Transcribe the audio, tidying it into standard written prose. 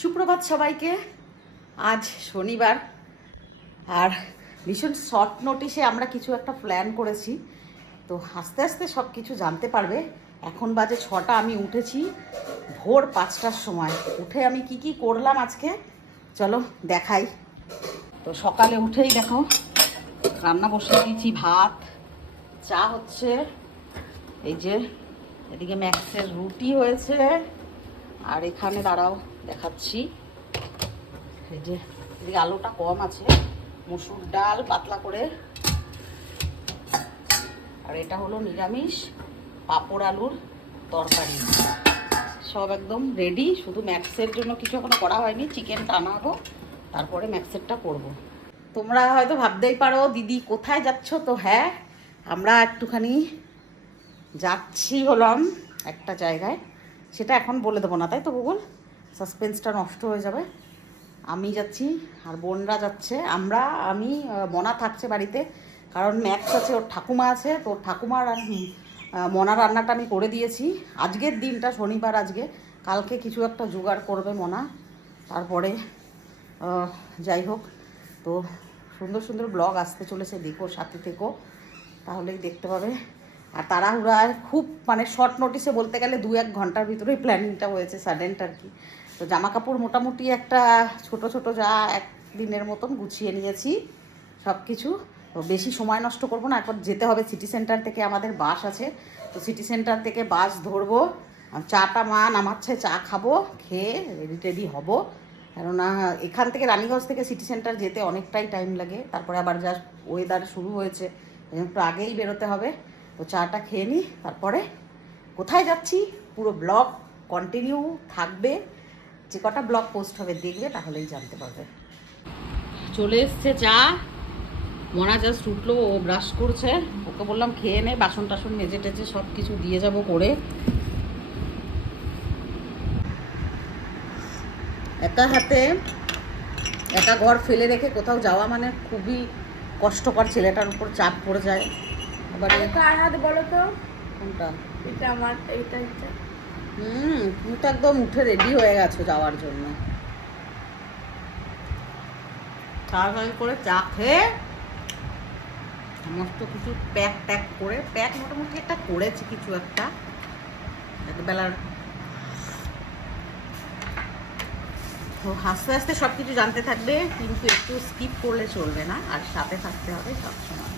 সুপ্রভাত সবাইকে। আজ শনিবার আর ভীষণ শর্ট নোটিশে আমরা কিছু একটা প্ল্যান করেছি, তো আস্তে আস্তে সব কিছু জানতে পারবে। এখন বাজে 6টা, আমি উঠেছি ভোর 5টার সময়। উঠে আমি কি কি করলাম আজকে চলো দেখাই। তো সকালে উঠেই দেখো রান্না বসিয়ে দিয়েছি, ভাত, চা হচ্ছে, এই যে এদিকে ম্যাক্সের রুটি হয়েছে, আর এখানে দাঁড়াও দেখাচ্ছি, এই যে এদিকে আলুটা কম আছে, মসুর ডাল পাতলা করে, আর এটা হলো নিরামিষ পাঁপড় আলুর তরকারি। সব একদম রেডি, শুধু ম্যাক্সের জন্য কিছু এখনো করা হয়নি। চিকেনটা আনাবো, তারপরে ম্যাক্সেরটা করব। তোমরা হয়তো ভাবতেই পারো দিদি কোথায় যাচ্ছ, তো হ্যাঁ আমরা একটুখানি যাচ্ছি হলাম একটা জায়গায়, সেটা এখন বলে দেবো না, তাই তো গুগল, সাসপেন্সটা নষ্ট হয়ে যাবে। আমি যাচ্ছি আর বোনরা যাচ্ছে, আমি মনা থাকছে বাড়িতে, কারণ ম্যাক্স আছে, ওর ঠাকুমা আছে, তো ওর ঠাকুমার মনা রান্নাটা আমি করে দিয়েছি। আজকের দিনটা শনিবার, আজকে কালকে কিছু একটা জোগাড় করবে মনা, তারপরে যাই হোক। তো সুন্দর সুন্দর ব্লগ আসতে চলেছে, দেখো সাথে থেকো, তাহলেই দেখতে পাবে। আর তাড়াহুড়ায় খুব মানে শর্ট নোটিসে বলতে গেলে 2-1 ঘন্টার ভিতরেই প্ল্যানিংটা হয়েছে, সাডেন্ট আর কি। তো জামা কাপড় মোটামুটি একটা ছোট ছোট যা একদিনের মতন গুছিয়ে নিয়েছি সব কিছু। তো বেশি সময় নষ্ট করবো না, এখন যেতে হবে সিটি সেন্টার থেকে, আমাদের বাস আছে, তো সিটি সেন্টার থেকে বাস ধরবো। চাটা মা নামাচ্ছে, চা খাবো, খেয়ে রেডি টেডি হবো, কেননা এখান থেকে রানীগঞ্জ থেকে সিটি সেন্টার যেতে অনেকটাই টাইম লাগে। তারপরে আবার যা ওয়েদার শুরু হয়েছে, একটু আগেই বেরোতে হবে। তো চাটা খেয়ে নিই, তারপরে কোথায় যাচ্ছি পুরো ব্লগ কন্টিনিউ থাকবে, যে কটা ব্লগ পোস্ট হবে দেখবে, তাহলেই জানতে পারবে। চলে এসছে চা, মনা জাস্ট উঠলো, ও ব্রাশ করছে, ওকে বললাম খেয়ে নে, বাসন টাসন মেজে টেজে সব কিছু দিয়ে যাব করে। একা হাতে একা ঘর ফেলে রেখে কোথাও যাওয়া মানে খুবই কষ্টকর, ছেলেটার উপর চাপ পড়ে যায়। এবারে কার হাত বলো তো? কোনটা? এটা আমার, এটা তুমি তো একদম উঠে রেডি হয়ে গেছো যাওয়ার জন্য। তাড়াতাড়ি করে চা খেয়ে সমস্ত কিছু প্যাক করে, মোটামুটি একটা করেছি কিছু একটা একবেলার। তো আস্তে আস্তে সব কিছু জানতে থাকবে, কিন্তু একটু স্কিপ করলে চলবে না, আর সাথে থাকতে হবে সবসময়।